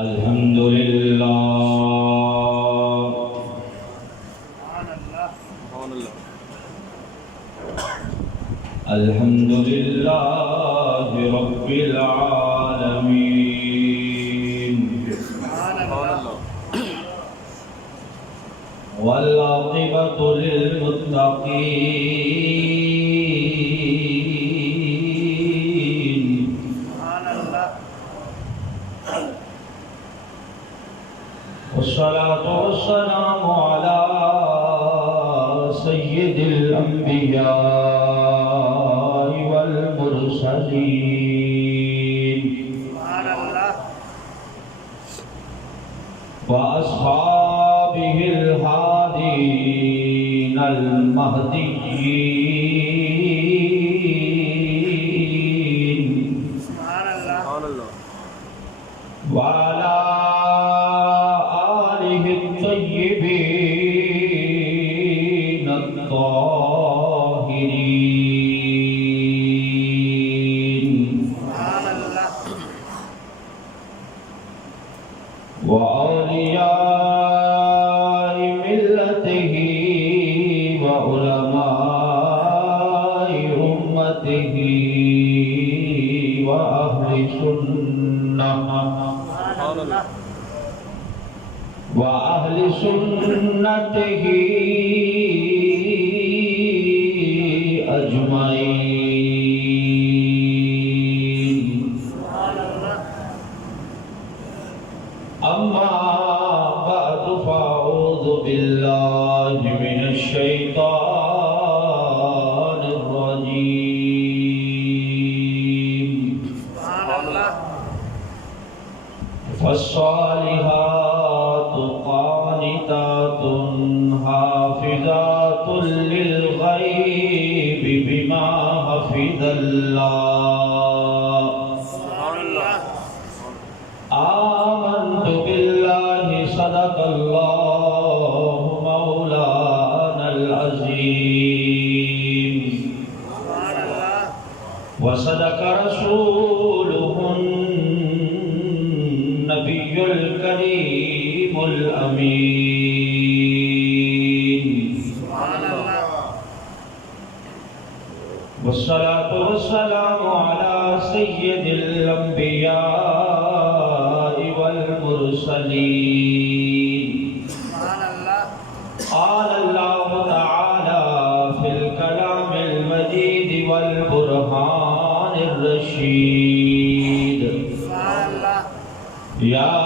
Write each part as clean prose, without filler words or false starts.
الحمد للہ الحمد للہ رب العالمین والعاقبۃ للمتقین والصلاة والسلام على سید الانبیاء والمرسلین واصحابہ الہادین المہدیین وعلى الطيبين الطاهرين وأولياء ملته وعلماء أمته وأهل سنته أجمعين أما بعد فأعوذ بالله من الشيطان الرجيم فالصالحات قانتات حافظات للغيب بما حفظ الله آمنت بالله صدق الله مولانا العظيم وصدق رسوله النبي الكريم الأمين والصلاة والسلام على سيد الأنبياء والمرسلين قال الله تعالى في الكلام المجيد والبرهان الرشيد يا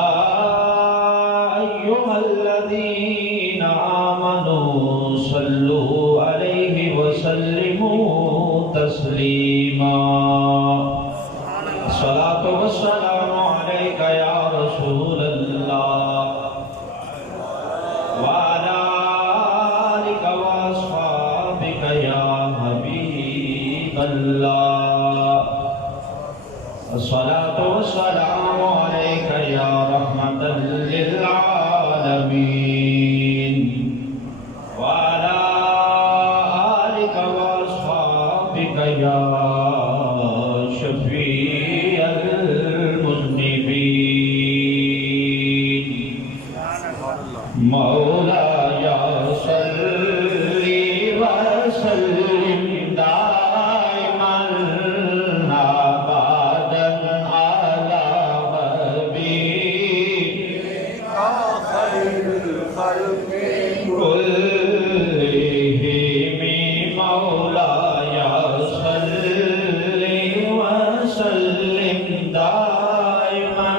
أيها الذين آمنوا صلوا عليه وسلموا تسليما الصلاة والسلام عليك يا رسول الله وعلى آلك وأصحابك يا حبيب الله الصلاة والسلام عليك يا رحمة للعالمين وعلى آلك وأصحابك يا شفيع المذنبين مولاي صل وسلم دائما أبدا على حبيبك خير الخلق كلهم مولاي صل وسلم دائما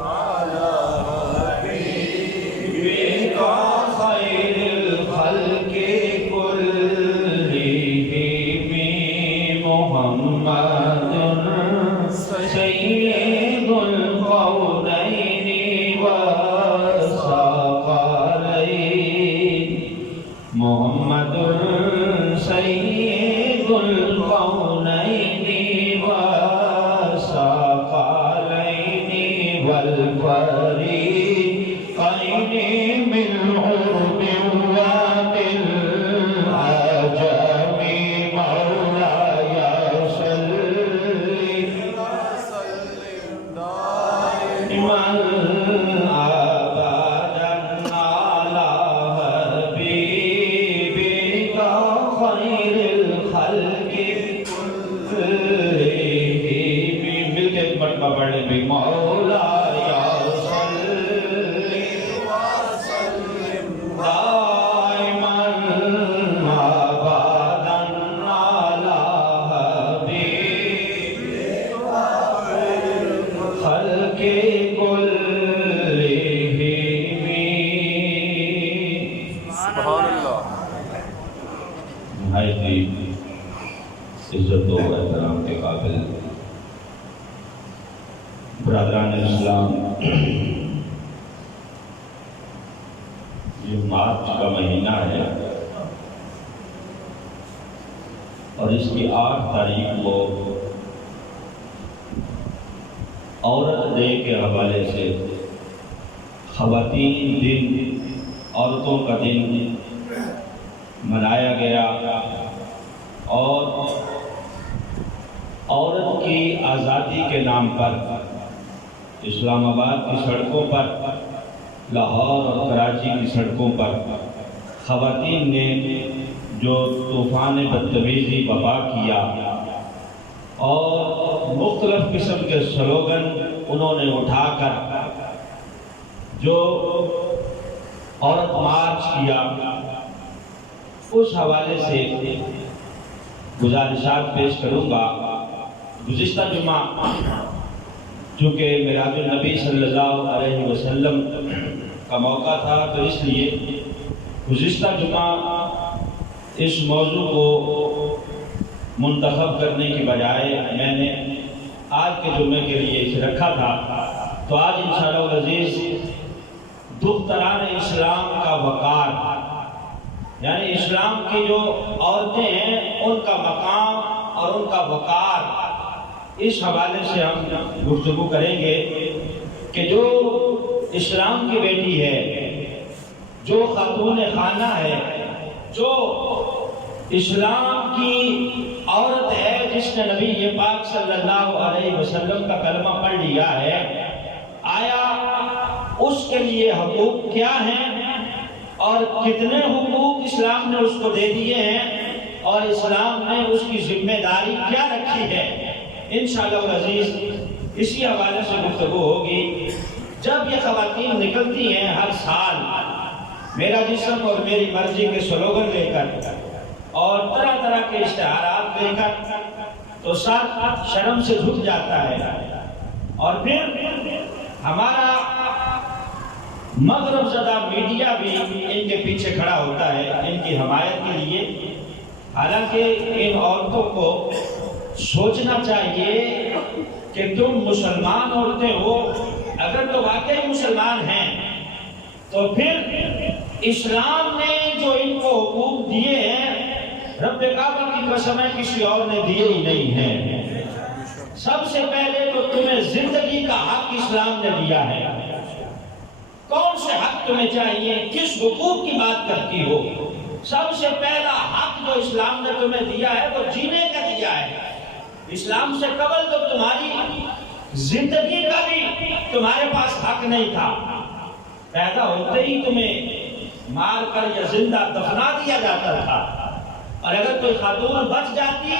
على حبيبك خير الخلق كلهم محمد سيد القولين والثقلين محمد سيد القولين والثقلين والفريقين من عرب ومن عجم مولاي صل عزت و احترام کے قابل برادران اسلام، یہ مارچ کا مہینہ ہے اور اس کی 8 تاریخ کو عورت ڈے کے حوالے سے خواتین دن، عورتوں کا دن منایا گیا اور عورت کی آزادی کے نام پر اسلام آباد کی سڑکوں پر، لاہور اور کراچی کی سڑکوں پر خواتین نے جو طوفان بدتمیزی برپا کیا اور مختلف قسم کے سلوگن انہوں نے اٹھا کر جو عورت مارچ کیا، اس حوالے سے گزارشات پیش کروں گا۔ گزشتہ جمعہ چونکہ میلاد النبی صلی اللہ علیہ وسلم کا موقع تھا، تو اس لیے گزشتہ جمعہ اس موضوع کو منتخب کرنے کی بجائے میں نے آج کے جمعے کے لیے اسے رکھا تھا۔ تو آج انشاءاللہ العزیز دختران اسلام کا وقار، یعنی اسلام کی جو عورتیں ہیں ان کا مقام اور ان کا وقار، اس حوالے سے ہم گفتگو کریں گے کہ جو اسلام کی بیٹی ہے، جو خاتون خانہ ہے، جو اسلام کی عورت ہے، جس نے نبی پاک صلی اللہ علیہ وسلم کا کلمہ پڑھ لیا ہے، آیا اس کے لیے حقوق کیا ہیں اور کتنے حقوق اسلام نے اس کو دے دیے ہیں اور اسلام نے اس کی ذمہ داری کیا رکھی ہے، انشاءاللہ العزیز اسی حوالے سے گفتگو ہوگی۔ جب یہ خواتین نکلتی ہیں ہر سال میرا جسم اور میری مرضی کے سلوگن لے کر اور طرح طرح کے اشتہارات لے کر، تو سر شرم سے جھک جاتا ہے اور پھر ہمارا مغرب زدہ میڈیا بھی ان کے پیچھے کھڑا ہوتا ہے ان کی حمایت کے لیے۔ حالانکہ ان عورتوں کو سوچنا چاہیے کہ تم مسلمان عورتیں ہو، اگر تو واقعی مسلمان ہیں تو پھر اسلام نے جو ان کو حقوق دیے ہیں، رب کعبہ کی قسم ہے کسی اور نے دیے ہی نہیں ہیں۔ سب سے پہلے تو تمہیں زندگی کا حق اسلام نے دیا ہے۔ کون سے حق تمہیں چاہیے؟ کس حقوق کی بات کرتی ہو؟ سب سے پہلا حق جو اسلام نے تمہیں دیا ہے وہ جینے کا دیا ہے۔ اسلام سے قبل تو تمہاری زندگی کا بھی تمہارے پاس حق نہیں تھا۔ پیدا ہوتے ہی تمہیں مار کر یا زندہ دفنا دیا جاتا تھا، اور اگر کوئی خاتون بچ جاتی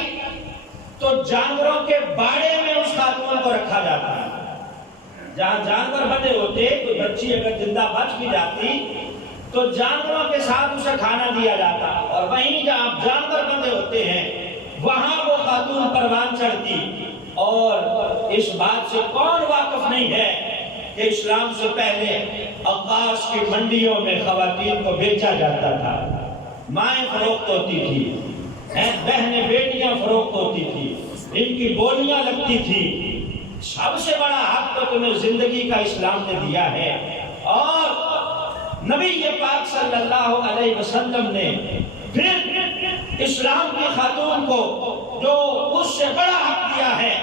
تو جانوروں کے باڑے میں اس خاتون کو رکھا جاتا ہے۔ جہاں جانور بندے ہوتے، کوئی بچی اگر زندہ بچ بھی جاتی تو جانوروں کے ساتھ اسے کھانا دیا جاتا، اور وہیں جہاں جانور بندے ہوتے ہیں وہاں وہ خاتون پروان چڑھتی۔ اور اس بات سے کون واقف نہیں ہے کہ اسلام سے پہلے عکاس کی منڈیوں میں خواتین کو بیچا جاتا تھا، مائیں فروخت ہوتی تھی، بہنیں بیٹیاں فروخت ہوتی تھی، ان کی بولیاں لگتی تھی۔ سب سے بڑا حق تو تمہیں زندگی کا اسلام نے دیا ہے، اور نبی پاک صلی اللہ علیہ وسلم نے پھر اسلام کی خاتون کو جو اس سے بڑا حق دیا ہے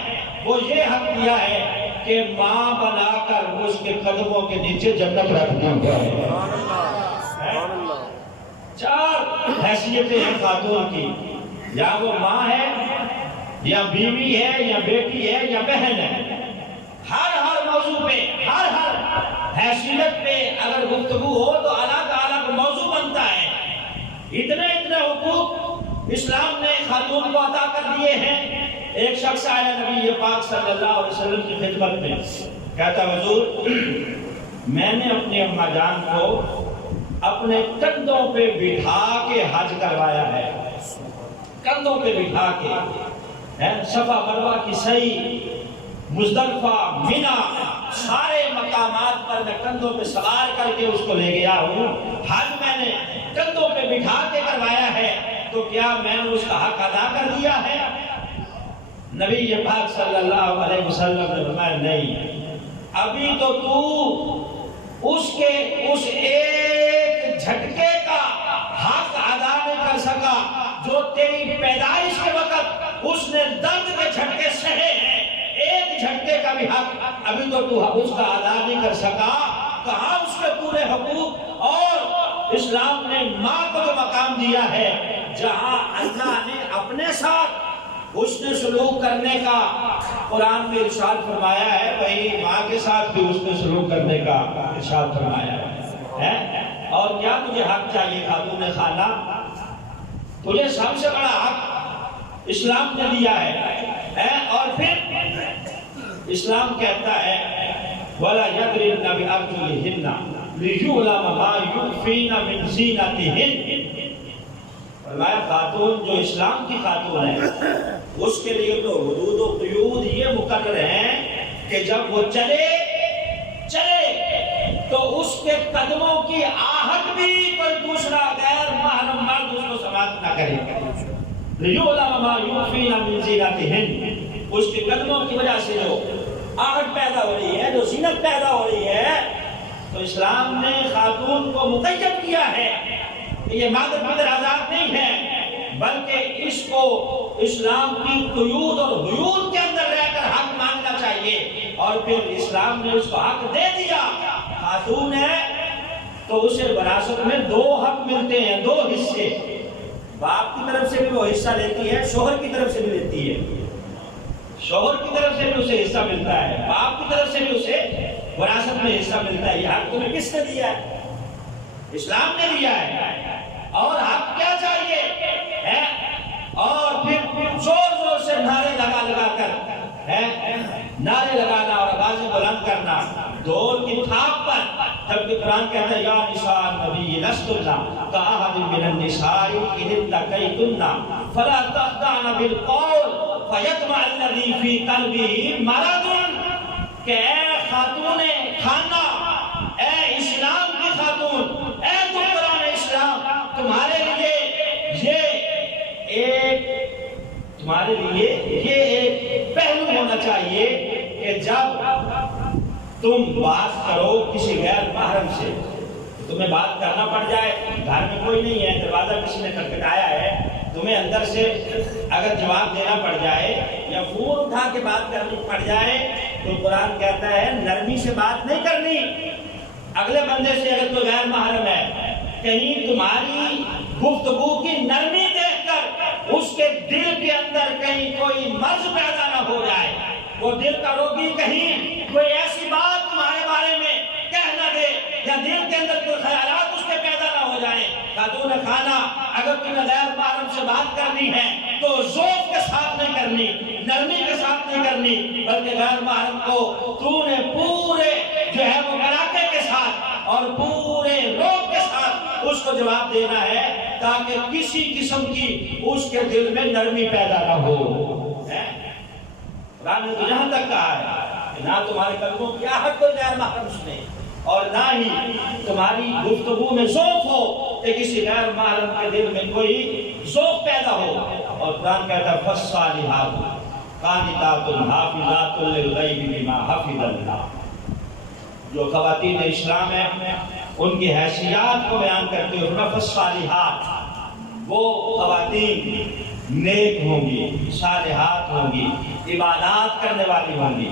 وہ یہ حق دیا ہے کہ ماں بنا کر اس کے قدموں کے نیچے جنت رکھ دیا ہے۔ 4 حیثیتیں ہیں خاتون کی، یا وہ ماں ہے یا بیوی ہے یا بیٹی ہے یا بہن ہے۔ ہر موضوع پہ، ہر حیثیت پہ اگر گفتگو ہو تو الگ الگ موضوع بنتا ہے۔ اتنے حقوق اسلام نے خاتون کو عطا کر دیے ہیں۔ ایک شخص آیا نبی پاک صلی اللہ علیہ وسلم کی خدمت میں، کہتا حضور میں نے اپنی اماں جان کو اپنے کندھوں پہ بٹھا کے حج کروایا ہے، کندھوں پہ بٹھا کے، صفا مروہ کی سعی، مزدلفہ، منی، سارے مقامات پر میں کندھوں پہ سوار کر کے اس کو لے گیا ہوں۔ حج میں نے کندھوں پہ بٹھا کے کروایا ہے، تو کیا میں نے اس کا حق ادا کر دیا ہے؟ نبی پاک صلی اللہ علیہ وسلم نے فرمایا نہیں، ابھی تو اس ایک جھٹکے کا حق ادا نہیں کر سکا جو تیری پیدائش کے وقت اس نے درد کے جھٹکے سہے ہیں، ایک جھٹکے کا بھی حق ابھی تو اس کا ادا نہیں کر سکا۔ کہاں اس کے پورے حقوق؟ اور اسلام نے ماں کو جو مقام دیا ہے، جہاں اللہ نے اپنے ساتھ حسن سلوک کرنے کا قرآن میں ارشاد فرمایا ہے، وہی ماں کے ساتھ بھی حسن سلوک کرنے کا ارشاد فرمایا ہے۔ اور کیا تجھے حق چاہیے خاتون خانہ؟ تجھے سب سے بڑا حق اسلام نے دیا ہے۔ اور پھر اسلام کہتا ہے وَلَا يَضْرِبْنَ بِأَرْجُلِهِنَّ لِيُعْلَمَ مَا يُخْفِينَ مِنْ زِينَتِهِنَّ۔ فرمایا خاتون جو اسلام کی خاتون ہے اس کے لیے تو حدود و قیود یہ مقرر ہیں کہ جب وہ چلے تو اس کے قدموں کی آہٹ بھی کوئی دوسرا غیر محرم مرد اس کو سماعت نہ کرے۔ لِيُعْلَمَ مَا يُخْفِينَ مِنْ زِينَتِهِنَّ، اس کے قدموں کی وجہ سے جو آہٹ پیدا ہو رہی ہے، جو زینت پیدا ہو رہی ہے، تو اسلام نے خاتون کو مقید کیا ہے کہ یہ مادر پدر آزاد نہیں ہے، بلکہ اس کو اسلام کی قیود اور حدود کے اندر رہ کر حق مانگنا چاہیے۔ اور پھر اسلام نے اس کو حق دے دیا، خاتون ہے تو اسے وراثت میں 2 حق ملتے ہیں، 2 حصے۔ باپ کی طرف سے بھی وہ حصہ لیتی ہے، شوہر کی طرف سے بھی لیتی ہے، شوہر کی طرف سے بھی اسے حصہ ملتا ہے، باپ کی طرف سے بھی اسے وراثت میں حصہ ملتا ہے۔ یہ حق تمہیں کس نے دیا ہے؟ اسلام نے دیا ہے۔ اور حق کیا چاہیے ہے؟ اور پھر زور زور سے نعرے لگا کر نعرے لگانا اور آوازیں بلند کرنا ڈھول کی تھاپ پر، جبکہ قرآن کہتا ہے یا نساء النبی لستن کأحد من النساء إن اتقیتن فلا تخضعن بالقول فیطمع الذی فی قلبہ مرض، کہ اے خاتون خانہ، اے اسلام کی خاتون، اے قرآن اسلام، تمہارے لیے یہ ایک پہلو ہونا چاہیے کہ جب تم بات کرو کسی غیر محرم سے، تمہیں بات کرنا پڑ جائے، گھر میں کوئی نہیں ہے، دروازہ کسی نے کھٹکھٹایا ہے، تمہیں اندر سے اگر جواب دینا پڑ جائے یا فون اٹھا کے بات کرنی پڑ جائے تو قرآن کہتا ہے نرمی سے بات نہیں کرنی۔ اگلے بندے سے اگر کوئی غیر محرم ہے، کہیں تمہاری گفتگو کی نرمی دیکھ کر اس کے دل کے اندر کہیں کوئی مرض پیدا نہ ہو جائے، وہ دل کا روگی کہیں کوئی ایسی بات تمہارے بارے میں کہہ نہ دے یا دل کے اندر کوئی خیالات اس کے پیدا نہ ہو جائیں۔ خاتون خانہ، اگر تمہیں غیر محرم سے بات کرنی ہے تو ذوق کے ساتھ نہیں کرنی، نرمی کے ساتھ نہیں کرنی، بلکہ غیر محرم کو تو نے پورے جو ہے وہ کڑاکے کے ساتھ اور پورے روک کے ساتھ اس کو جواب دینا ہے تاکہ کسی قسم کی اس کے دل میں نرمی پیدا نہ ہو۔ قرآن نے تو یہاں تک کہا ہے کہ نہ تمہارے قلبوں کی آہٹ کوئی غیر محرم سنے اور نہ ہی تمہاری گفتگو میں ذوق ہو کہ کسی غیر محرم کے دل میں کوئی ذوق پیدا ہو۔ اور قرآن کہتا ہے فالصالحات قانتات حافظات للغیب بما حفظ اللہ۔ جو خواتین اسلام ہیں ان کی حیثیات کو بیان کرتے ہوئے فالصالحات، وہ خواتین نیک ہوں گی، صالحات ہوں گی، عبادات کرنے والی ہوں گی،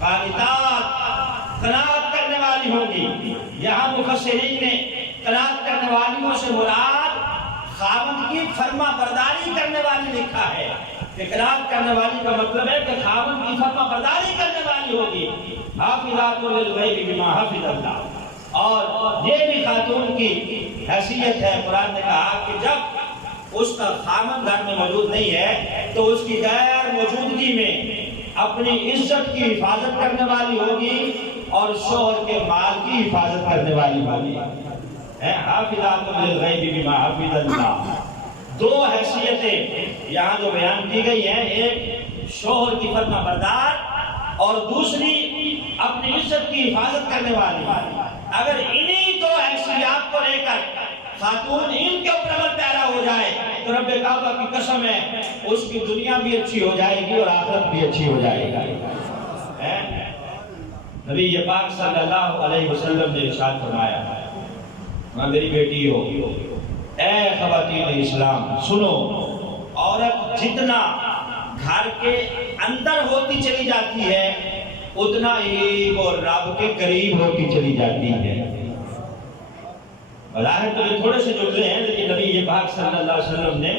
قانتات قناعت کرنے والی ہوں گی۔ یہاں مفسرین نے قناعت کرنے والیوں سے مراد خاوند کی فرما برداری کرنے والی لکھا ہے۔ قناعت کرنے والی کا مطلب ہے کہ خاوند کی فرما برداری کرنے والی ہوگی۔ حافظات للغیب بما حفظ اللہ، اور یہ بھی خاتون کی حیثیت ہے۔ قرآن نے کہا کہ جب اس کا خاوند گھر میں موجود نہیں ہے تو اس کی غیر موجودگی میں اپنی عزت کی حفاظت کرنے والی ہوگی اور شوہر کے مال کی حفاظت کرنے والی ہوگی۔ حافظات للغیب بما حفظ اللہ، 2 حیثیتیں یہاں جو بیان کی گئی ہیں، ایک شوہر کی فرما بردار اور دوسری اپنی عزت کی حفاظت کرنے والی۔ اگر انہی 2 حیثیات کو لے کر خاتون ان کے اوپر عمل پیرا ہو جائے تو رب کعبہ کی قسم ہے اس کی دنیا بھی اچھی ہو جائے گی اور آخرت بھی اچھی ہو جائے گی۔ نبی پاک صلی اللہ علیہ وسلم نے ارشاد فرمایا، میری بیٹی ہو، اے خواتین اسلام سنو، عورت جتنا گھر کے اندر ہوتی چلی جاتی ہے اتنا ہی وہ رب کے قریب ہوتی چلی جاتی ہے۔ بظاہر تو یہ تھوڑے سے جملے ہیں، لیکن نبی پاک صلی اللہ علیہ وسلم نے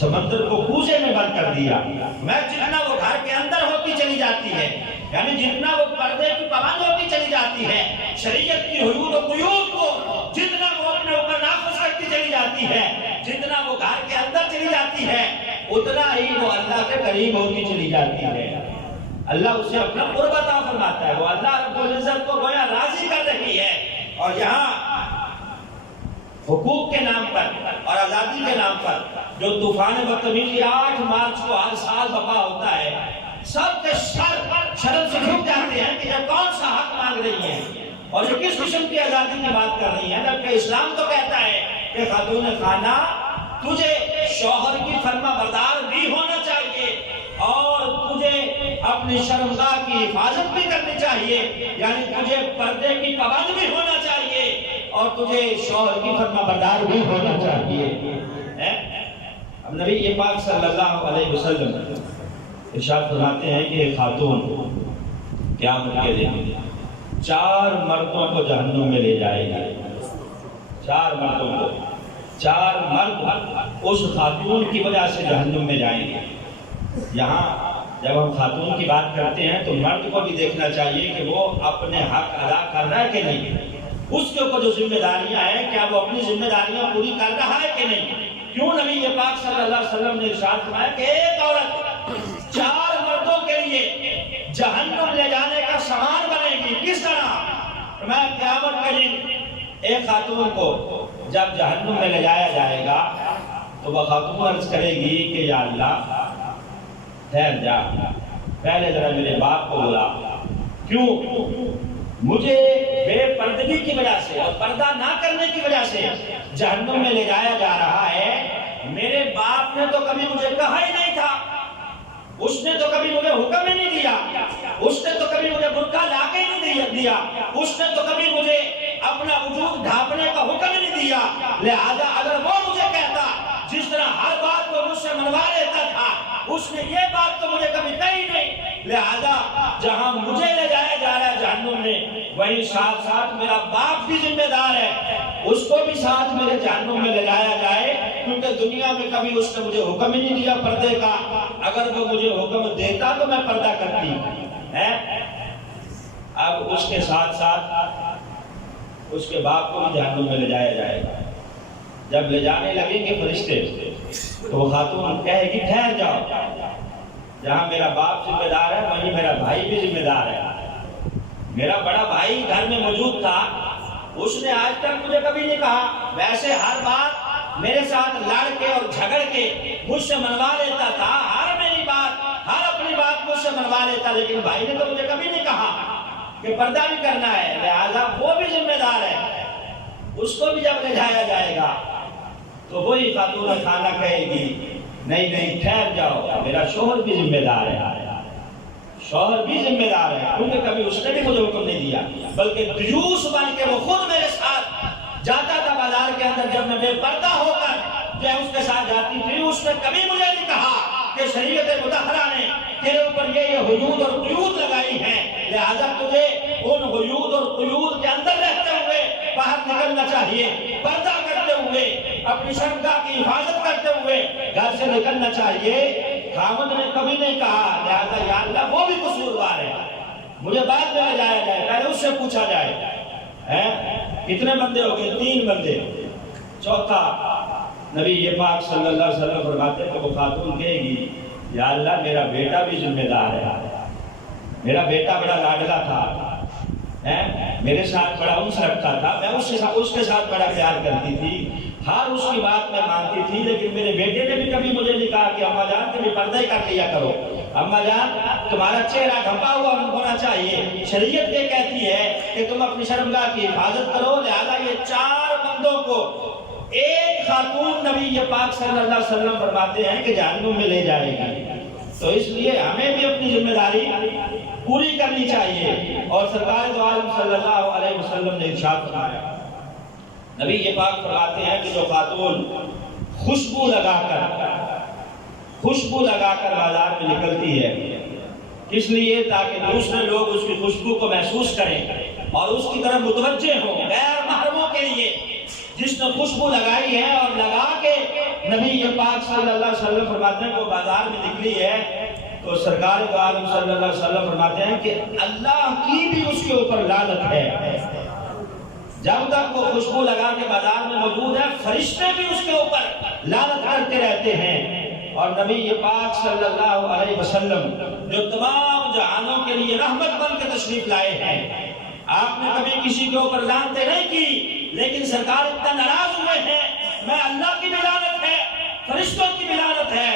سمندر کو کوزے میں بند کر دیا۔ میں جتنا وہ گھر کے اندر ہوتی چلی جاتی ہے، یعنی جتنا وہ پردے کی پابند ہوتی چلی جاتی ہے، شریعت کی حدود و قیود کو جتنا وہ اپنے اوپر نافذ کرتی چلی جاتی ہے، جتنا وہ گھر کے اندر چلی جاتی ہے اتنا ہی وہ اللہ کے قریب ہوتی چلی جاتی ہے۔ اللہ اسے اپنا قرب عطا فرماتا ہے، وہ اللہ رب العزت کو گویا راضی کر رہی ہے۔ اور یہاں حقوق کے نام پر اور آزادی کے نام پر جو طوفان بدتمیزی 8 مارچ کو ہر سال بپا ہوتا ہے، سب کے سر شرم سے جھک جاتے ہیں کہ یہ کون سا حق مانگ رہی ہیں اور یہ کس قسم کی آزادی کی بات کر رہی ہیں، جبکہ اسلام تو کہتا ہے کہ خاتون خانہ تجھے شوہر کی فرما بردار بھی ہونا چاہیے اور تجھے اپنی شرمگاہ کی حفاظت بھی کرنی چاہیے، یعنی تجھے پردے کی پابند بھی ہونا چاہیے اور تجھے شوہر کی فرما بردار بھی ہونا چاہیے۔ اب نبی پاک صلی اللہ علیہ وسلم ارشاد فرماتے ہیں کہ خاتون قیامت کے دن 4 مردوں کو جہنم میں لے جائے گا۔ 4 مردوں کو، 4 مرد اس خاتون کی وجہ سے جہنم میں جائیں گے۔ یہاں جب ہم خاتون کی بات کرتے ہیں تو مرد کو بھی دیکھنا چاہیے کہ وہ اپنے حق ادا کر رہا ہے کہ نہیں، اس کے اوپر جو ذمہ داریاں ہیں کیا وہ اپنی ذمہ داریاں پوری کر رہا ہے کہ نہیں۔ کیوں نبی پاک صلی اللہ علیہ وسلم نے ارشاد فرمایا کہ ایک عورت 4 مردوں کے لیے جہنم لے جانے کا سامان بنے گی۔ کس طرح؟ میں قیامت کے دن ایک خاتون کو جب جہنم میں لے جایا جائے گا تو وہ خاتون عرض کرے گی کہ یا اللہ ٹھہر جا، پہلے ذرا میرے باپ کو بلا، کیوں مجھے بے پردگی کی وجہ سے اور پردہ نہ کرنے کی وجہ سے جہنم میں لے جایا جا رہا ہے۔ میرے باپ نے تو کبھی مجھے کہا ہی نہیں تھا، اس نے تو کبھی مجھے حکم ہی نہیں دیا، اس نے تو کبھی مجھے برقع لا کے ہی نہیں دیا، اس نے تو کبھی مجھے اپنا وجود ڈھانپنے کا حکم ہی نہیں دیا۔ لہذا اگر وہ مجھے کہتا، جس طرح ہر بات کو مجھ سے منوا لیتا تھا، اس نے یہ بات تو مجھے کبھی کہی نہیں۔ لہذا جہاں مجھے لے جایا جا رہا ہے جہنم میں، وہی ساتھ ساتھ میرا باپ بھی ذمہ دار ہے، اس کو بھی ساتھ میرے جہنم میں لے جایا جائے، کیونکہ دنیا میں کبھی اس نے مجھے حکم ہی نہیں دیا پردے کا۔ اگر وہ مجھے حکم دیتا تو میں پردہ کرتی ہے۔ اب اس کے ساتھ ساتھ اس کے باپ کو بھی جہنم میں لے جایا جائے گا۔ جب لے جانے لگیں گے فرشتے تو وہ خاتون کہے گی ٹھہر جاؤ، جہاں میرا باپ ذمہ دار ہے وہیں میرا بھائی بھی ذمہ دار ہے۔ میرا بڑا بھائی گھر میں موجود تھا، اس نے آج تک مجھے کبھی نہیں کہا، ویسے ہر بات میرے ساتھ لڑ کے اور جھگڑ کے مجھ سے منوا لیتا تھا، ہر میری بات، ہر اپنی بات مجھ سے منوا لیتا، لیکن بھائی نے تو مجھے کبھی نہیں کہا کہ پردہ بھی کرنا ہے، لہذا وہ بھی ذمہ دار ہے۔ اس کو بھی جب لے جایا جائے گا تو وہی خاتون خانہ کہے گی نہیں نہیں ٹھہر جاؤ، میرا شوہر بھی ذمہ دار ہے، شوہر بھی ذمہ دار ہے، کیونکہ کبھی اس نے بھی مجھے حکم نہیں دیا، بلکہ دیوس بن کے وہ خود میرے ساتھ جاتا تھا بازار کے اندر، جب میں بے پردہ ہو کر جو اس کے ساتھ جاتی تھی، اس نے کبھی مجھے نہیں کہا کہ شریعت مطہرہ نے تیرے اوپر یہ حدود اور قیود لگائی ہیں، لہذا تجھے ان حدود اور قیود کے اندر رہتے ہوئے باہر نکلنا چاہیے، پردہ کرتے ہوئے، اپنی شرمگاہ کی حفاظت کرتے ہوئے گھر سے نکلنا چاہیے۔ خاوند نے کبھی نہیں کہا لہذا یا اللہ وہ بھی قصوروار ہے، مجھے بعد میں لے جایا جائے، پہلے اس سے پوچھا جائے۔ کتنے بندے ہو گئے؟ 3 بندے۔ چوتھا نبی پاک صلی اللہ علیہ وسلم فرماتے ہیں کہ وہ خاتون کہے گی یا اللہ میرا بیٹا بھی ذمہ دار ہے، میرا بیٹا بڑا لاڈلا تھا، میرے ساتھ بڑا انس رکھتا تھا، میں اس کے ساتھ بڑا پیار کرتی تھی، ہر اس کی بات میں مانتی تھی، لیکن میرے بیٹے نے بھی کبھی مجھے نہیں کہا کہ اماں جان تمہیں پردہ ہی کر لیا کرو، اماں جان تمہارا چہرہ ڈھپا ہوا ہونا چاہیے، شریعت یہ کہتی ہے کہ تم اپنی شرمگاہ کی حفاظت کرو۔ لہذا یہ 4 بندوں کو ایک خاتون نبی پاک صلی اللہ علیہ وسلم فرماتے ہیں کہ جہنم میں لے جائے گی. تو اس لیے ہمیں بھی اپنی ذمہ داری پوری کرنی چاہیے. اور سرکار دو عالم صلی اللہ علیہ وسلم نے ارشاد فرمایا، نبی یہ پاک فرماتے ہیں کہ جو خاتون خوشبو لگا کر بازار میں نکلتی ہے، اس لیے تاکہ دوسرے لوگ اس کی خوشبو کو محسوس کریں اور اس کی طرف متوجہ ہوں. غیر محرموں کے لیے جس نے خوشبو لگائی ہے اور لگا کے نبی پاک صلی اللہ علیہ وسلم فرماتے ہیں کہ وہ بازار میں نکلی ہے، تو سرکار دو عالم صلی اللہ علیہ وسلم فرماتے ہیں کہ اللہ کی بھی اس کے اوپر لعنت ہے. جب تک وہ خوشبو لگا کے بازار میں موجود ہے، فرشتے بھی اس کے اوپر لعنت کرتے رہتے ہیں. اور نبی پاک صلی اللہ علیہ وسلم جو تمام جہانوں کے لیے رحمت بن کے تشریف لائے ہیں، آپ نے کبھی کسی کے اوپر لعنت نہیں کی، لیکن سرکار اتنا ناراض ہوئے ہیں، میں اللہ کی بھی لعنت ہے، فرشتوں کی بھی لعنت ہے،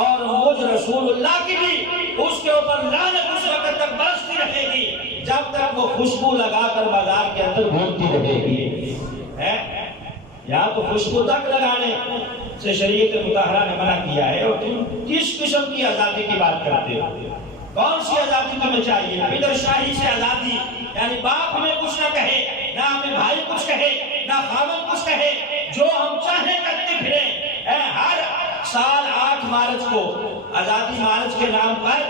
اور مجھ رسول اللہ کی بھی اس کے اوپر لعنت اس وقت تک برستی رہے گی جب تک وہ خوشبو لگا کر بازار کے اندر گھومتی رہے گی. یا تو خوشبو تک لگانے سے شریعت مطہرہ نے منع کیا ہے، اور تم کس قسم کی آزادی کی بات کرتے ہو؟ کون سی آزادی تمہیں چاہیے؟ ادھر شاہی سے آزادی، یعنی باپ ہمیں کچھ نہ کہے، نہ ہمیں بھائی کچھ کہے، نہ خاوند کچھ کہے، جو ہم چاہیں کرتے پھریں. ہر سال 8 مارچ کو آزادی مارچ کے نام پر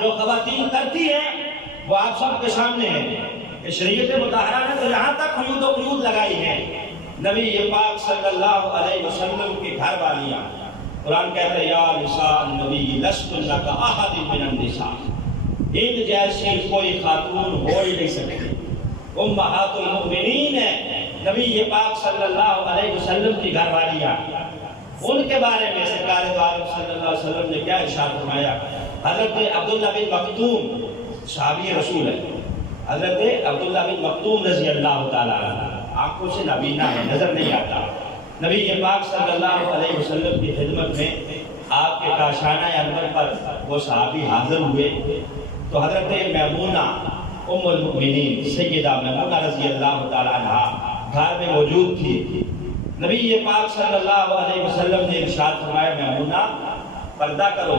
جو خواتین کرتی ہیں وہ آپ سب کے سامنے ہے کہ شریعت مطہرہ نے تو یہاں تک حدود و قیود لگائی ہے. نبی پاک صلی اللہ علیہ وسلم کی گھر والیاں، قرآن کہتا ہے یا نساء النبی لستن کاحد من النساء، ان جیسی کوئی خاتون ہو ہی نہیں سکتی. امہات المؤمنین ہے نبی پاک صلی اللہ علیہ وسلم کی گھر والیاں. ان کے بارے میں سرکار دو عالم صلی اللہ علیہ وسلم نے کیا ارشاد فرمایا؟ حضرت عبداللہ بن مکتوم صحابی رسول ہے، حضرت عبداللہ بن مکتوم رضی اللہ تعالیٰ عنہ، آنکھوں سے نابینا ہے، نظر نہیں آتا. نبی پاک صلی اللہ علیہ وسلم کی خدمت میں آپ کے کاشانہ انور پر وہ صحابی حاضر ہوئے تو حضرت میمونہ ام المؤمنین سیدہ میمونہ رضی اللہ تعالیٰ عنہ گھر میں موجود تھی. نبی پاک صلی اللہ علیہ وسلم نے ارشاد فرمایا میمونہ پردہ کرو،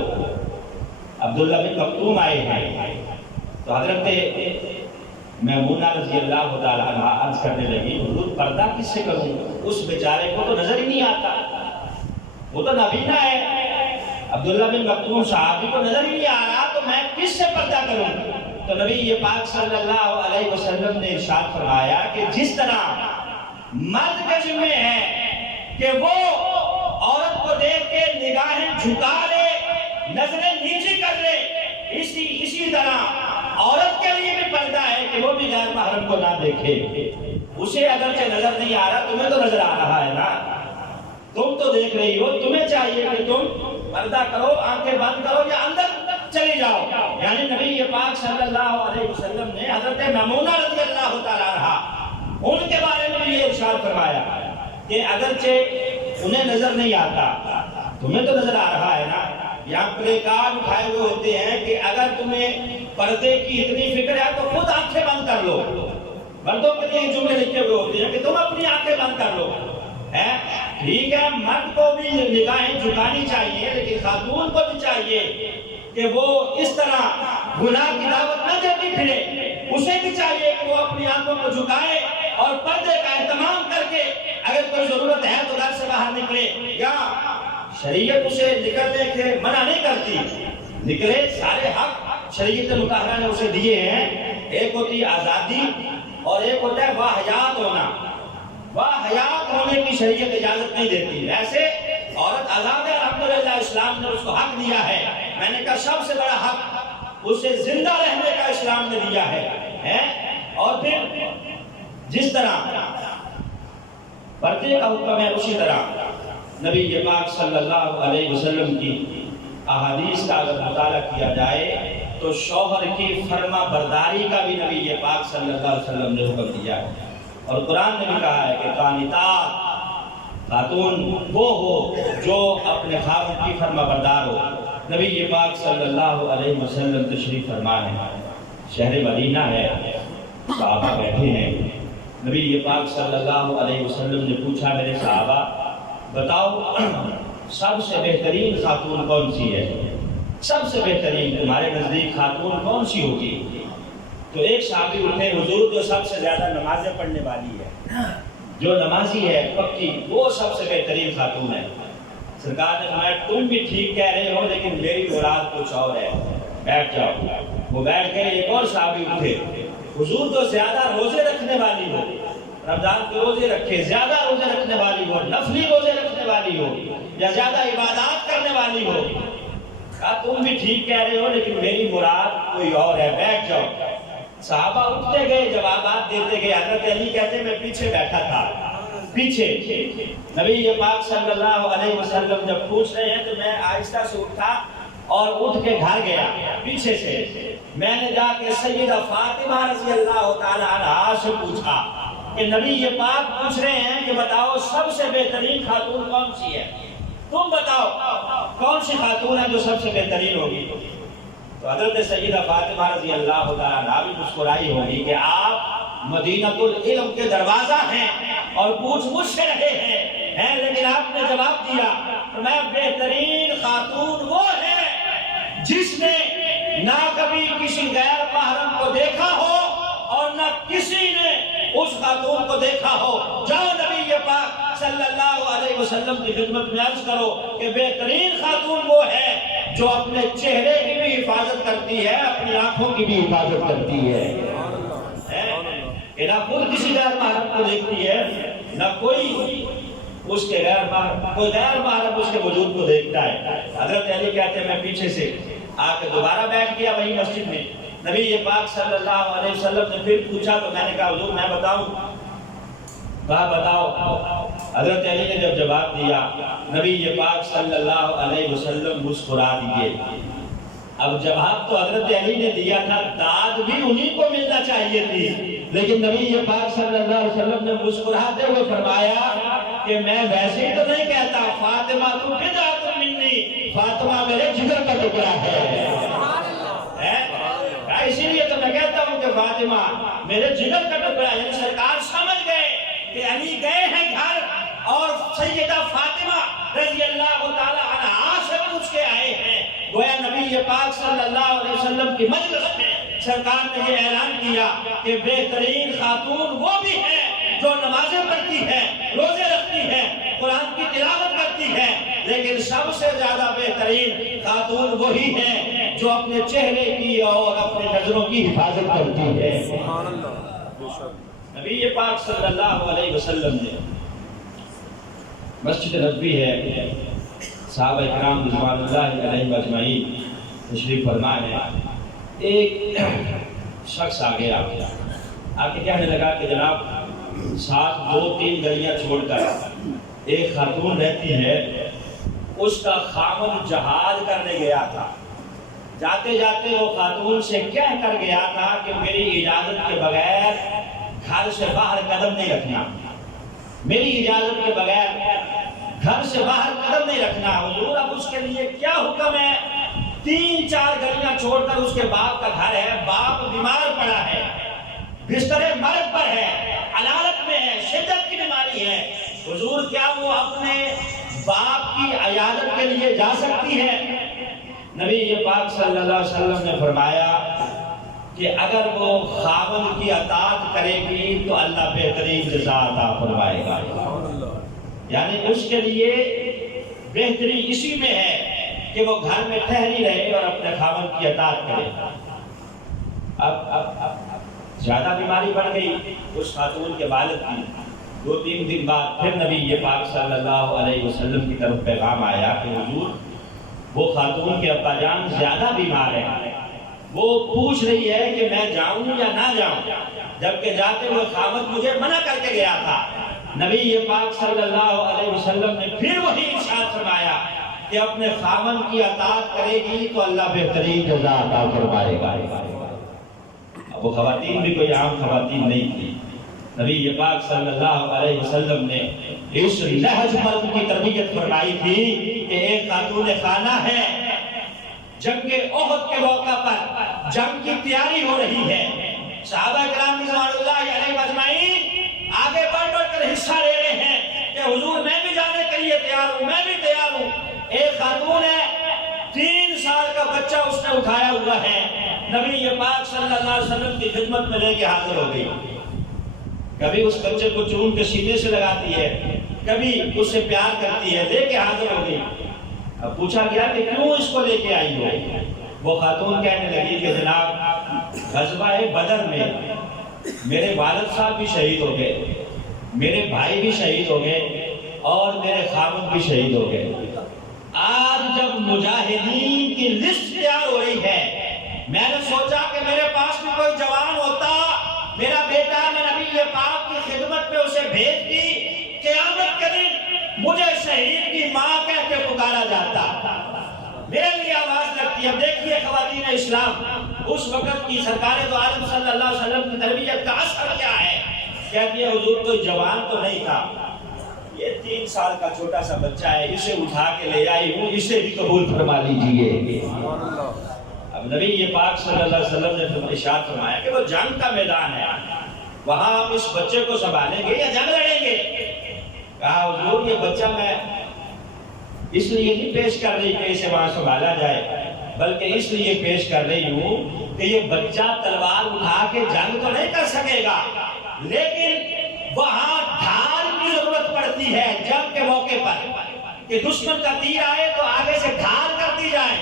عبداللہ بن مکتوم آئے ہیں. تو حضرت میمونہ رضی اللہ تعالیٰ عنہ عرض کرنے لگی حضور پردہ کس سے کروں؟ اس بیچارے کو تو نظر ہی نہیں آتا، وہ تو نابینا ہے. عبداللہ بن مکتوم صحابی کو نظر ہی نہیں آ رہا، تو میں کس سے پردہ کروں؟ تو نبی پاک صلی اللہ علیہ وسلم نے ارشاد فرمایا کہ جس طرح مرد کے ذمہ ہے کہ وہ عورت کو دیکھ کے نگاہیں جھکا لے، نظریں نیچی کر لے، اسی طرح عورت کے لیے بھی پردہ ہے کہ وہ بھی غیر محرم کو نہ دیکھے. اسے اگرچہ نظر نہیں آ رہا، تمہیں تو نظر آ رہا ہے نا، تم تو دیکھ رہی ہو، تمہیں چاہیے کہ تم پردہ کرو، آنکھیں بند کرو یا اندر چلی جاؤ. یعنی نبی پاک صلی اللہ علیہ وسلم نے حضرت میمونہ رضی اللہ تعالیٰ عنہ ان کے بارے میں بھی یہ ارشاد فرمایا کہ اگرچہ انہیں نظر نہیں آتا، تمہیں تو نظر آ رہا ہے نا. یہاں پلے کارڈ اٹھائے ہوئے ہوتے ہیں کہ اگر تمہیں پردے کی اتنی فکر ہے تو خود آنکھیں بند کر لو. مردوں کے لیے جملے لکھے ہوئے ہوتے ہیں کہ تم اپنی آنکھیں بند کر لو. ٹھیک ہے، مرد کو بھی نگاہیں جھکانی چاہیے، لیکن خاتون کو بھی چاہیے کہ وہ اس طرح گناہ کی دعوت نہ دیتی پھرے. اسے بھی چاہیے کہ وہ اپنی آنکھوں کو جھکائے اور پردے کا اہتمام کر کے اگر کوئی ضرورت ہے تو گھر سے باہر نکلے. یا شریعت اسے نکلنے کے منع نہیں کرتی، نکلے، سارے حق شریعت مطہرہ نے اسے دیے ہیں. ایک ہوتی ہے آزادی اور ایک ہوتا ہے واحیات ہونا. واحیات ہونے کی شریعت اجازت نہیں دیتی. ایسے عورت آزاد ہے، الحمدللہ اسلام نے اس کو حق دیا ہے. میں نے کہا سب سے بڑا حق اسے زندہ رہنے کا اسلام نے دیا ہے. اور پھر جس طرح پردے کا حکم ہے، اسی طرح نبی پاک صلی اللہ علیہ وسلم کی احادیث کا اگر مطالعہ کیا جائے تو شوہر کی فرما برداری کا بھی نبی پاک صلی اللہ علیہ وسلم نے حکم دیا ہے. اور قرآن نے بھی کہا ہے کہ قانتات، خاتون وہ ہو جو اپنے خاوند کی فرما بردار ہو. نبی پاک صلی اللہ علیہ وسلم تشریف فرما ہے، شہر مدینہ ہے، صحابہ بیٹھے ہیں. نبی پاک صلی اللہ علیہ وسلم نے پوچھا میرے صحابہ بتاؤ سب سے بہترین خاتون کون سی ہے؟ سب سے بہترین تمہارے نزدیک خاتون کون سی ہوگی؟ تو ایک صحابی اٹھے، حضور جو سب سے زیادہ نمازیں پڑھنے والی ہے، جو نمازی ہے پکی، وہ سب سے بہترین خاتون ہے۔ سرکار نے فرمایا تم بھی ٹھیک کہہ رہے ہو لیکن میری مراد کچھ اور ہے، بیٹھ جاؤ۔ وہ بیٹھ گئے۔ ایک اور صحابی اٹھے، حضور جو زیادہ روزے رکھنے والی ہو، رمضان کے روزے رکھے، زیادہ روزے رکھنے والی ہو، نفلی روزے رکھنے والی ہو یا زیادہ عبادات کرنے والی ہو، کہا تم بھی ٹھیک کہہ رہے ہو لیکن میری مراد کوئی اور ہے، بیٹھ جاؤ۔ صحابہ اٹھتے گئے، جوابات دیتے گئے۔ حضرت علی کہتے میں پیچھے بیٹھا تھا، پیچھے۔ نبی پاک صلی اللہ علیہ وسلم جب پوچھ رہے ہیں تو میں آہستہ سے اٹھا اور اٹھ کے گھر گیا پیچھے سے۔ میں نے جا کے سیدہ فاطمہ رضی اللہ تعالی عنہا سے پوچھا کہ نبی یہ پاک پوچھ رہے ہیں کہ بتاؤ سب سے بہترین خاتون کون سی ہے؟ تم بتاؤ کون سی خاتون ہے جو سب سے بہترین ہوگی؟ تو حضرت سیدہ فاطمہ رضی اللہ تعالی عنہا بھی مسکرائی ہوگی کہ آپ مدینۃ العلم کے دروازہ ہیں اور پوچھ مجھ سے رہے ہیں لیکن آپ نے جواب دیا میں بہترین خاتون وہ ہے جس نے نہ کبھی کسی غیر محرم کو دیکھا ہو اور نہ کسی نے اس خاتون کو دیکھا ہو۔ جاؤ نبی پاک صلی اللہ علیہ وسلم کی خدمت میں عرض کرو کہ بہترین خاتون وہ ہے جو اپنے چہرے کی بھی حفاظت کرتی ہے، اپنی آنکھوں کی بھی حفاظت کرتی ہے، کہ نہ خود کسی غیر محرم کو دیکھتی ہے نہ کوئی اس کے کوئی غیر محرم اس کے وجود کو دیکھتا ہے۔ حضرت علی کہتے ہیں میں پیچھے سے آ کے دوبارہ بیٹھ گیا وہی مسجد میں۔ نبی پاک صلی اللہ علیہ وسلم نے پھر پوچھا تو میں نے کہا حضور میں بتاؤں؟ کہا بتاؤ۔ حضرت علی نے جب جواب دیا نبی پاک صلی اللہ علیہ وسلم مسکرا دیے۔ اب جواب تو حضرت علی نے دیا تھا، داد بھی انہی کو ملنا چاہیے تھی، لیکن نبی پاک صلی اللہ علیہ وسلم نے مسکراتے ہوئے فرمایا کہ میں ویسے ہی تو نہیں کہتا فاطمہ تو بدعۃ منی، فاطمہ میرے جگر کا ٹکڑا ہے، اسی لیے تو میں کہتا ہوں کہ فاطمہ میرے جگر کا ٹکڑا ہے۔ یعنی سرکار سمجھ گئے کہ علی گئے ہیں گھر اور سیدہ فاطمہ رضی اللہ تعالی عنہا سے پوچھ کے آئے ہیں۔ گویا نبی پاک صلی اللہ علیہ وسلم کی مجلس میں سرکار نے یہ اعلان کیا کہ بہترین خاتون وہ بھی ہے جو نمازیں پڑھتی ہے، روزے رکھتی ہے، قرآن کی تلاوت کرتی ہے، لیکن سب سے زیادہ بہترین خاتون وہی ہے جو اپنے چہرے کی اور اپنے نظروں کی حفاظت کرتی ہے۔ سبحان اللہ۔ نبی پاک صلی اللہ علیہ وسلم نے مسجد نبوی ہے، صحابہ کرام رضوان اللہ علیہم اجمعین تشریف فرما ہے۔ ایک شخص آ کے کہنے لگا کہ جناب ساتھ 2-3 گلیاں چھوڑ کر ایک خاتون رہتی ہے، اس کا خاوند جہاد کرنے گیا تھا، جاتے جاتے وہ خاتون سے کہہ کر گیا تھا کہ میری اجازت کے بغیر گھر سے باہر قدم نہیں رکھنا، میری اجازت کے بغیر گھر سے باہر قدم نہیں رکھنا۔ حضور اب اس کے لیے کیا حکم ہے؟ 3-4 گلیاں چھوڑ کر اس کے باپ کا گھر ہے، باپ بیمار پڑا ہے، بستر مرض پر ہے، علالت میں ہے، شدت کی بیماری ہے، حضور کیا وہ اپنے باپ کی عیادت کے لیے جا سکتی ہے؟ نبی پاک صلی اللہ علیہ وسلم نے فرمایا کہ اگر وہ خاوند کی اطاعت کرے گی تو اللہ بہترین جزا عطا فرمائے گا۔ یعنی اس کے لیے بہتری اسی میں ہے کہ وہ گھر میں ٹھہری رہے اور اپنے خاوند کی اطاعت کرے۔ اب زیادہ بیماری بڑھ گئی اس خاتون کے والد کی۔ 2-3 دن بعد پھر نبی پاک صلی اللہ علیہ وسلم کی طرف پیغام آیا کہ حضور وہ خاتون کے ابا جان زیادہ بیمار ہے، وہ پوچھ رہی ہے کہ میں جاؤں یا نہ جاؤں، جبکہ جاتے ہوئے خاوند مجھے منع کر کے گیا تھا۔ نبی پاک صلی اللہ علیہ وسلم نے پھر وہی ارشاد فرمایا کہ اپنے خاوند کی اطاعت کرے گی تو اللہ بہترین جزا عطا فرمائے گا۔ اب وہ خواتین بھی کوئی عام خواتین نہیں تھی، نبی پاک صلی اللہ علیہ وسلم نے اس لہج پر ان کی تربیت فرمائی تھی کہ ایک خاتون خانہ ہے، جنگ احد کے موقع پر جنگ کی تیاری ہو رہی ہے، صحابہ کرام رضوان اللہ علیہ اجمعین آگے بڑھ کر حصہ لے رہے ہیں کہ حضور میں بھی جانے کے لیے تیار ہوں، میں بھی تیار ہوں۔ ایک خاتون ہے 3 سال کا بچہ اس نے اٹھایا ہوا ہے، نبی پاک صلی اللہ علیہ وسلم کی خدمت میں لے کے حاضر ہو گئی۔ کبھی اس بچے کو چوم کے سینے سے لگاتی ہے، کبھی اس سے پیار کرتی ہے، لے کے حاضر ہو گئی۔ اب پوچھا گیا کہ کیوں اس کو لے کے آئی ہو؟ وہ خاتون کہنے لگی کہ جناب غزوہ بدر میں میرے والد صاحب بھی شہید ہو گئے، میرے بھائی بھی شہید ہو گئے اور میرے خاوند بھی شہید ہو گئے۔ آج جب مجاہدین کی لسٹ تیار ہو رہی ہے، میں نے سوچا کہ میرے پاس بھی کوئی جوان ہوتا، میرا بیٹا، میں نبی پاک کی خدمت میں اسے بھیج دی، قیامت کے دن مجھے شہید کی ماں کہہ کے پکارا جاتا، میرے لیے آواز لگتی۔ اب دیکھیے خواتین اسلام، اس وقت کی سرکار دو عالم صلی اللہ علیہ وسلم کی تربیت کا اثر کیا ہے؟ کہتی ہے حضور کوئی جوان تو نہیں تھا، یہ 3 سال کا چھوٹا سا بچہ ہے، اسے اٹھا کے لے آئی ہوں، اسے بھی قبول فرما لیجیے۔ اب نبی پاک صلی اللہ علیہ وسلم نے ارشاد فرمایا کہ وہ جنگ کا میدان ہے، وہاں آپ اس بچے کو سنبھالیں گے یا جنگ لڑیں گے؟ کہا حضور یہ بچہ میں اس لیے نہیں پیش کر رہی کہ اسے وہاں سنبھالا جائے، بلکہ اس لیے پیش کر رہی ہوں کہ یہ بچہ تلوار اٹھا کے جنگ تو نہیں کر سکے گا، لیکن وہاں ڈھال کی ضرورت پڑتی ہے جنگ کے موقع پر، کہ دشمن کا تیر آئے تو آگے سے ڈھال کر دی جائے۔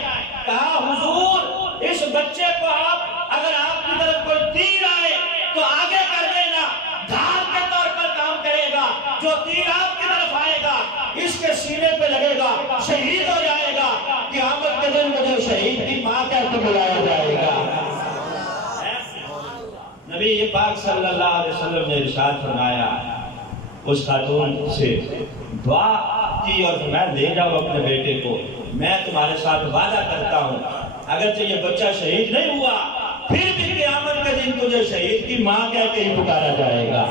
کہا حضور اس بچے کو آپ، اگر آپ کی طرف کوئی تیر آئے تو آگے کر دینا، ڈھال کے طور پر کام کرے گا، جو تیر آپ کی طرف آئے گا اس کے سینے پہ لگے گا، شہید ہو جائے گا، قیامت کے دن مجھے شہید کی ماں کہہ کے بلایا جائے گا۔ نبی پاک صلی اللہ علیہ وسلم نے ارشاد فرمایا، اس خاتون سے دعا کی اور میں لے جاؤ اپنے بیٹے کو، میں تمہارے ساتھ وعدہ کرتا ہوں اگرچہ یہ بچہ شہید نہیں ہوا پھر بھی قیامت کے دن تجھے شہید کی ماں کہہ کے ہی پکارا جائے گا۔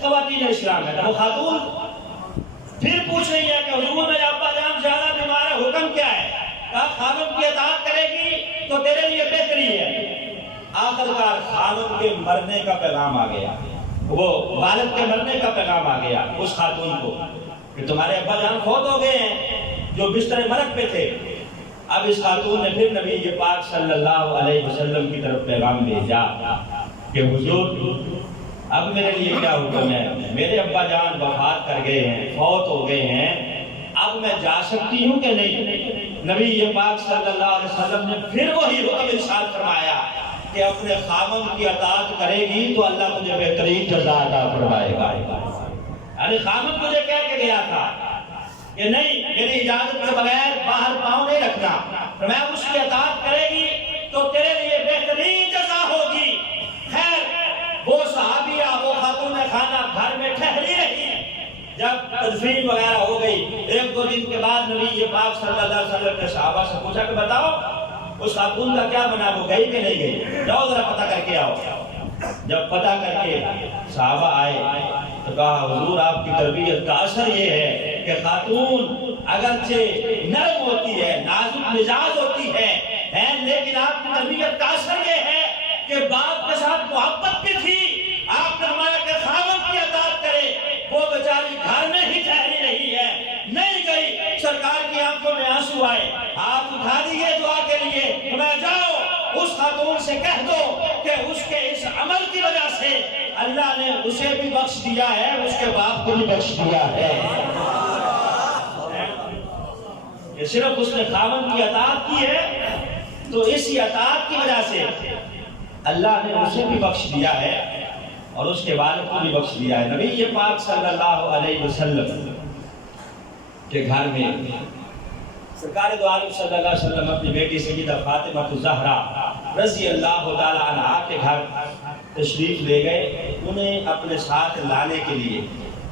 خواتین اسلام ہے، وہ خاتون پھر پوچھ رہی ہے کہ حضور میرے ابا جان زیادہ بیمار ہے، حکم کیا ہے؟ کہا خاوند کی اطاعت کرے گی تو تیرے لیے بہتری ہے۔ آخرکار خاوند کے مرنے کا پیغام آ گیا، وہ والد کے مرنے کا پیغام آ گیا اس خاتون کو کہ تمہارے ابا جان فوت ہو گئے ہیں جو بستر مرگ پہ تھے۔ اب اس خاتون نے پھر نبی پاک صلی اللہ علیہ وسلم کی طرف پیغام بھیجا کہ حضور اب میرے لیے کیا حکم ہے؟ میرے ابا جان وفات کر گئے ہیں، فوت ہو گئے ہیں، اب میں جا سکتی ہوں کہ نہیں؟ نبی پاک صلی اللہ علیہ وسلم نے پھر وہی حکم ارشاد فرمایا کہ اپنے خاوند کی اطاعت کرے گی تو اللہ تجھے بہترین جزا عطا فرمائے گا۔ یعنی خاوند مجھے کہہ کے گیا تھا کہ نہیں، میری اجازت کے بغیر باہر پاؤں نہیں رکھنا، میں اس کی اطاعت کرے گی تو تیرے لیے بہترین جزا ہوگی۔ خیر وہ صحابیہ، وہ خاتون خانہ گھر میں ٹھہری رہی، جب تدفین وغیرہ ہو گئی 1-2 دن کے بعد نبی پاک صلی اللہ علیہ وسلم نے صحابہ سے پوچھا کہ بتاؤ اس خاتون کا کیا بنا، وہ گئی کہ نہیں گئی؟ جاؤ ذرا پتہ کر کے آؤ۔ جب پتہ کر کے صحابہ آئے تو کہا حضور آپ کی تربیت کا اثر یہ ہے کہ خاتون اگرچہ نرم ہوتی ہے، نازک مزاج ہوتی ہے، لیکن آپ کی تربیت کا اثر یہ ہے کہ باپ کے ساتھ محبت بھی تھی۔ آپ نے ہمارا کہ خاوند کی اطاعت کرے، وہ بیچاری گھر میں ہی ٹھہری رہی ہے، نہیں گئی۔ سرکار کی آنکھوں میں آنسو آئے، ہاتھ اٹھا دیے دعا کے لیے، میں جاؤ اس خاتون سے کہہ دو کہ اس کے اس عمل کی وجہ سے اللہ نے اسے بھی بخش دیا ہے، اس کے باپ کو بھی بخش دیا ہے۔ یہ صرف اس نے خاوند کی اطاعت کی ہے تو اسی اطاعت کی وجہ سے اللہ نے اسے بھی بخش دیا ہے اور اس کے والد کو بھی بخش دیا ہے۔ نبی پاک صلی اللہ علیہ وسلم کے گھر میں سرکار دو عالم صلی اللہ علیہ وسلم اپنی بیٹی سیدہ فاطمہ الزہرا رضی اللہ تعالی عنہا کے گھر تشریف لے گئے انہیں اپنے ساتھ لانے کے لیے۔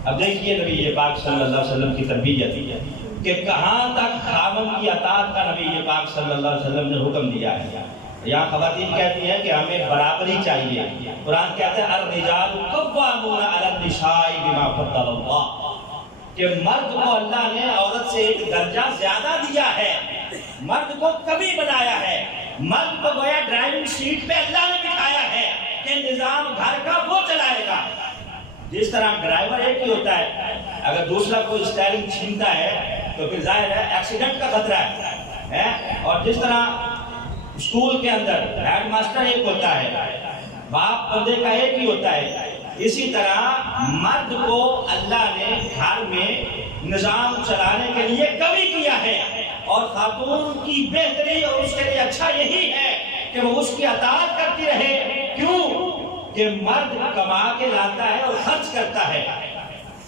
اب دیکھیے نبی پاک صلی اللہ علیہ وسلم کی تربیت کہ کہاں تک خاوند کی اطاعت کا نبی پاک صلی اللہ علیہ وسلم نے حکم دیا ہے۔ یہاں خواتین کہتی ہیں کہ ہمیں برابری چاہیے، قرآن کہتے ہیں الرجال قوامون علی النساء بما فضل اللہ، کہ مرد کو اللہ نے عورت سے ایک درجہ زیادہ دیا ہے، مرد کو کمی بنایا ہے، مرد کو گویا ڈرائیونگ سیٹ پہ اللہ نے بٹھایا ہے کہ نظام گھر کا وہ چلائے گا۔ جس طرح ڈرائیور ایک ہی ہوتا ہے، اگر دوسرا کوئی اسٹیئرنگ چھینتا ہے تو پھر ظاہر ہے ایکسیڈنٹ کا خطرہ ہے۔ اور جس طرح اسکول کے اندر ہیڈ ماسٹر ایک ہوتا ہے، باپ بندے کا ایک ہی ہوتا ہے، اسی طرح مرد کو اللہ نے گھر میں نظام چلانے کے لیے قوی کیا ہے، اور خاتون کی بہتری اور اس کے لیے اچھا یہی ہے کہ وہ اس کی اطاعت کرتی رہے۔ کیوں کہ مرد کما کے لاتا ہے اور خرچ کرتا ہے،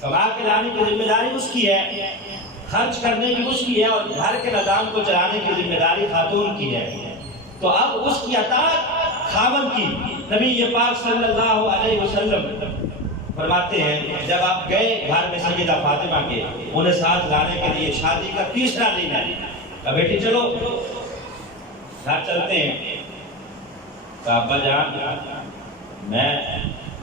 کما کے لانے کی ذمہ داری اس کی ہے، خرچ کرنے کی اس کی ہے، اور گھر کے نظام کو چلانے کی ذمہ داری خاتون کی ہے۔ تو اب اس کی اطاعت خاوند کی۔ نبی پاک صلی اللہ علیہ وسلم فرماتے ہیں جب آپ گئے گھر میں سیدہ فاطمہ کے، انہیں ساتھ لانے کے لیے، شادی کا تیسرا دن ہے، کہا بیٹی چلو گھر چلتے ہیں۔ کہا ابا جان میں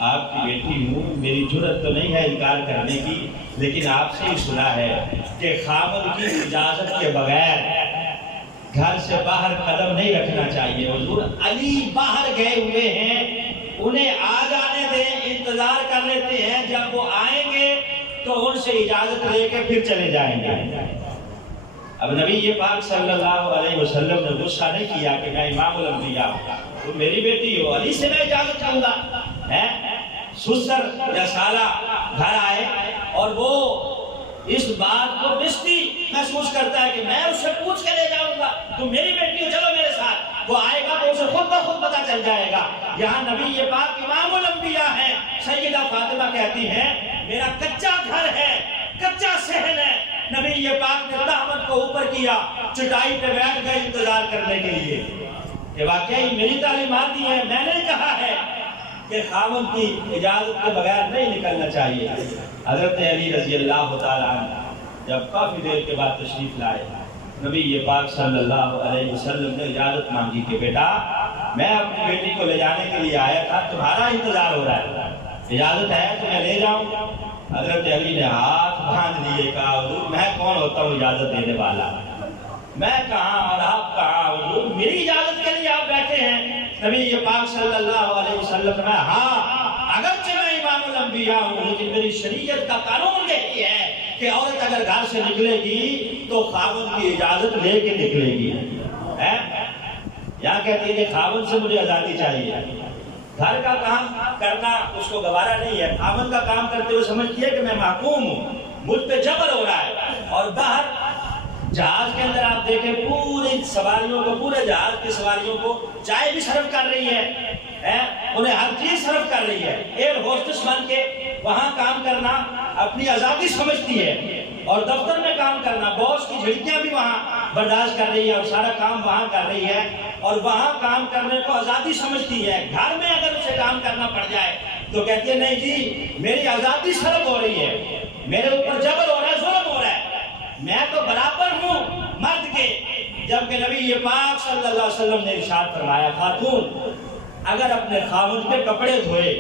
آپ کی بیٹی ہوں، میری جرأت تو نہیں ہے انکار کرنے کی، لیکن آپ سے ہی سنا ہے کہ خاوند کی اجازت کے بغیر گھر سے باہر قدم نہیں رکھنا چاہیے۔ حضور علی باہر گئے ہوئے ہیں، انہیں آ جانے دیں، انتظار کر لیتے ہیں، جب وہ آئیں گے تو ان سے اجازت لے کے پھر چلے جائیں گے۔ اب نبی پاک صلی اللہ علیہ وسلم نے غصہ نہیں کیا کہ میں امام الانبیاء ہوں، تم میری بیٹی ہو، علی سے میں اجازت چاہوں گا۔ سسر یا سالہ گھر آئے اور وہ اس بات کو بستی محسوس کرتا ہے کہ میں اس سے پوچھ کے لے جاؤں گا، تم میری بیٹی ہو، چلو میرے ساتھ، وہ آئے گا تو اسے خود بخود پتہ چل جائے گا۔ یہاں نبی پاک امام الانبیاء ہیں، سیدہ فاطمہ کہتی ہیں میرا کچا گھر ہے، کچا صحن ہے، نبی پاک نے تہمت کو اوپر کیا، چٹائی پہ بیٹھ گئے انتظار کرنے کے لیے کہ واقعی میری تعلیمات دی ہے، میں نے کہا ہے کہ خاوند کی اجازت کے بغیر نہیں نکلنا چاہیے۔ حضرت علی رضی اللہ تعالیٰ عنہ جب کافی دیر کے بعد تشریف لائے، نبی پاک صلی اللہ علیہ وسلم نے اجازت مانگی کہ بیٹا میں اپنی بیٹی کو لے جانے کے لیے آیا تھا، تمہارا انتظار ہو رہا ہے، اجازت ہے تو میں لے جاؤں۔ حضرت علی نے ہاتھ باندھ لیے، کہا حضور میں کون ہوتا ہوں اجازت دینے والا، میں کہاں اور آپ کہاں، حضور میری اجازت کے لیے آپ بیٹھے ہیں۔ نبی پاک صلی اللہ علیہ وسلم نے ہاں اگرچہ میں امام الانبیاء ہوں، لیکن میری شریعت کا قانون یہی ہے کہ عورت اگر گھر سے نکلے گی تو خاوند کی اجازت لے کے نکلے گی۔ یہاں کہتی ہے کہ خاوند سے مجھے آزادی چاہیے، گھر کا کام کرنا اس کو گوارا نہیں ہے، خاوند کا کام کرتے ہوئے سمجھتی ہے کہ میں محکوم ہوں، مجھ پہ جبر ہو رہا ہے۔ اور باہر جہاز کے اندر آپ دیکھیں پوری سواریوں کو، پورے جہاز کی سواریوں کو چائے بھی سرو کر رہی ہے، انہیں ہر چیز سرو کر رہی ہے، ایئر ہوسٹس بن کے وہاں کام کرنا اپنی آزادی سمجھتی ہے، اور دفتر میں کام کرنا، باس کی جھڑکیاں بھی وہاں برداشت کر رہی ہے اور سارا کام وہاں کر رہی ہے، اور وہاں کام کرنے کو آزادی سمجھتی ہے۔ گھر میں اگر اسے کام کرنا پڑ جائے تو کہتی ہے نہیں جی میری آزادی سلب ہو رہی ہے، میرے اوپر جبر ہو رہا ہے، ظلم ہو رہا ہے، میں تو برابر ہوں مرد کے۔ جبکہ نبی پاک صلی اللہ علیہ وسلم نے ارشاد فرمایا خاتون اگر اپنے خاوند کے کپڑے دھوئے،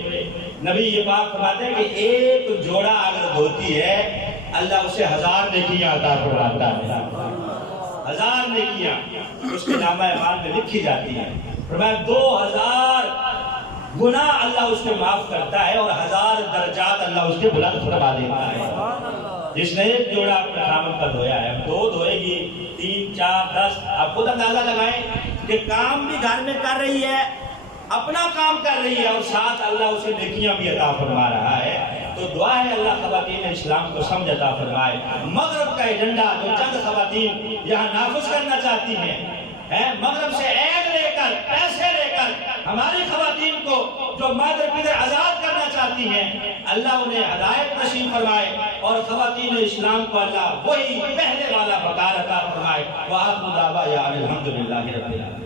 نبی پاک فرماتے ہیں کہ ایک جوڑا اگر دھوتی ہے اللہ اسے 1000 نیکیاں عطا فرماتا ہے، 1000 نیکیاں اس کے نامہ اعمال میں لکھی جاتی ہیں۔ فرمایا 2000 گناہ اللہ اس کے معاف کرتا ہے اور 1000 درجات اللہ اس کے بلند فرما دیتا ہے۔ جس نے ایک جوڑا اپنے خاوند کا دھویا ہے، اب 2 دھوئے گی، 3 4 10، آپ خود اندازہ لگائیں کہ کام بھی گھر میں کر رہی ہے، اپنا کام کر رہی ہے، اور ساتھ اللہ اسے نیکیاں بھی عطا فرما رہا ہے۔ تو دعا ہے اللہ خواتین اسلام کو سمجھ عطا فرمائے۔ مغرب کا ایجنڈا جو چند خواتین یہاں نافذ کرنا چاہتی ہیں، مغرب سے ایڈ لے کر، پیسے لے کر ہماری خواتین کو جو مادر پدر آزاد کرنا چاہتی ہیں، اللہ انہیں ہدایت نصیب فرمائے، اور خواتین اسلام کو اللہ وہی پہلے والا وقار عطا فرمائے۔ وآخر دعوانا الحمدللہ رب العالمین۔